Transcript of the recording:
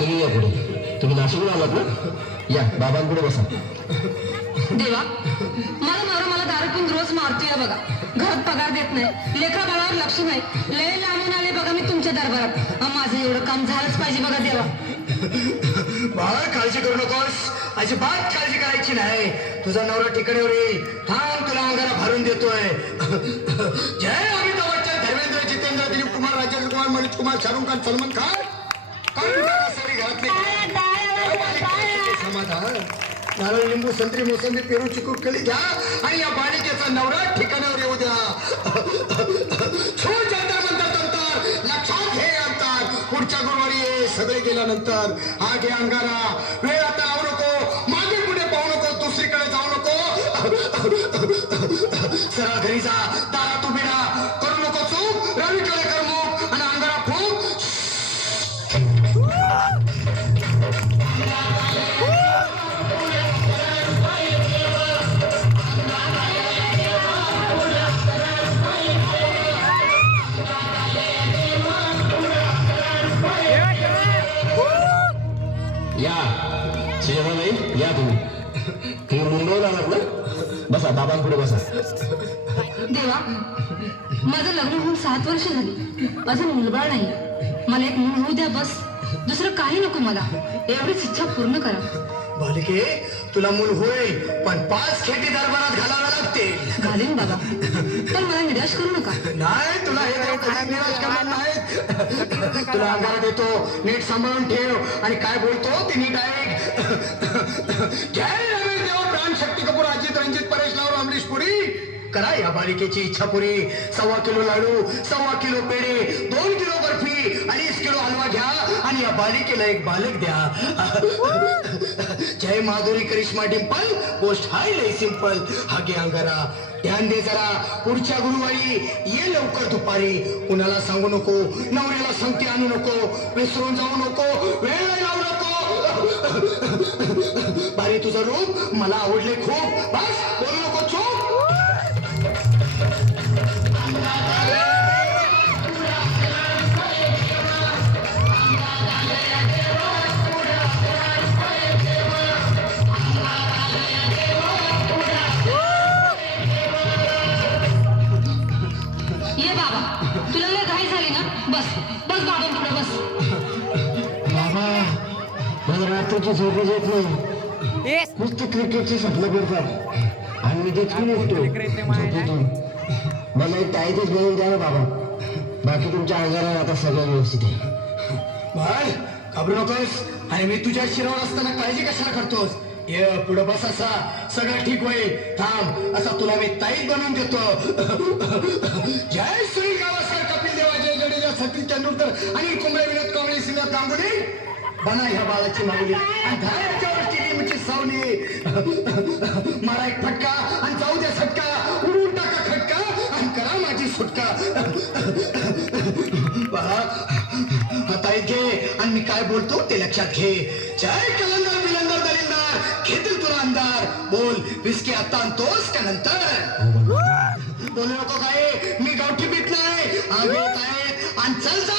तुम्ही पुढे. तुम्ही नाशिकला आलात ना? या बाबांपुढे बसा. देवा मला नवरा मला दारू पिऊन रोज मारतोय बघा. घरात पगार देत नाही लेकरा बाळावर लक्ष नाही. लय लांबून आले बघा मी तुमच्या दरबारात. अं, माझं एवढं काम झालंच पाहिजे बघा देवा. बाळ काळजी करू नकोस. अजिबात काळजी करायची नाही. तुझा नवरा ठिकाणीवर येईल. थांब तुला अंगाला भरून देतोय. जय अमिताभ बच्चन धर्मेंद्र जितेंद्र दिलीप कुमार राजेंद्र कुमार मनीष कुमार शाहरुख खान सलमान खान. समाधान. नारळ लिंबू संत्री मोसंबी पेरू चिकू कली घ्या. आणि या बालिकेचा नवरा ठिकाणावर येऊ द्या. छूट जंतर मंतर लक्षात घे अंतर. पुढच्या गुरुवारी ये सगळे गेल्यानंतर. हा घे अंगारा. वेळ आता लावू नको. मागे पुढे पाहू नको. दुसरीकडे जाऊ नको. सरळ घरी जा. दारात उभी राहा. करू नको चूक. रवीकडे या तुम्ही तुम्ही मुंबईला आलात ना बसा बाबांपुढे बसा देवा माझं लग्न होऊन सात वर्ष झाली. अजून मुलबाळ नाही. मला एक मूल होऊ द्या बस. दुसरं काही नको मला. एवढीच इच्छा पूर्ण करा. बालिके तुला मूल होईल पण पाच खेटी दरबारात घालाव्या लागतील घालीन बाबा. पण मला निराश करू नका. नाही तुला हे देव निराश करणार नाहीत. तुला अंगारा देतो नीट सांभाळून ठेव. आणि काय बोलतो ते नीट ऐक. जय देव प्राण शक्ती कपूर अजित रंजित परेश लावून अमरीश पुरी. करा या बालिकेची इच्छा पुरी. सव्वा किलो लाडू सव्वा किलो पेढे दोन किलो बर्फी अडीच किलो हलवा घ्या. आणि या बालिकेला एक बालक द्या. जय माधुरी करिश्मा डिंपल गोष्ट हाय लय सिंपल हागे अंगारा ध्यान दे जरा पुढच्या गुरुवारी ये लवकर दुपारी. कुणाला सांगू नको नवऱ्याला संगती आणू नको विसरून जाऊ नको वेळ लावू नको. बारी तुझं रूप मला आवडले खूप. बस बोलू रात्रीची झोपच येत नाही. नुसतं क्रिकेटची स्वप्न करतात आणि मी तेच पण उठतो झोपेतून मला एक टाईतच बनवून द्या ना बाबा. बाकी तुमच्या अंगाला आता सगळं व्यवस्थित आहे. बाळ घाबरू नकोस. आणि मी तुझ्या शिरावर असताना काळजी कशाला करतोस? ये पुढं बस असा. सगळं ठीक होईल. थांब. असा तुला मी ताईत बनवून देतो. जय श्री गावस्कर कपिल देवा जय जडेजा सचिन तेंडुलकर अनिल कुंबळे विनोद कांबळे श्रीनाथ गांगुली बना ह्या बाळाची माऊली आणि धरा याच्यावर टीव्हीची सावली. मारा एक फटका आणि जाऊ द्या सटका. उडून टाका खटका आणि करा माझी सुटका. आता घे आणि मी काय बोलतो ते लक्षात घे. जय कलंदर बिलंदर दलिंदर. घेतील तुला अंधार. बोल विस्की आता आणतोस का नंतर? बोलू नको काय मी गावठी बीत नाही आगे काय? आणि चल जा.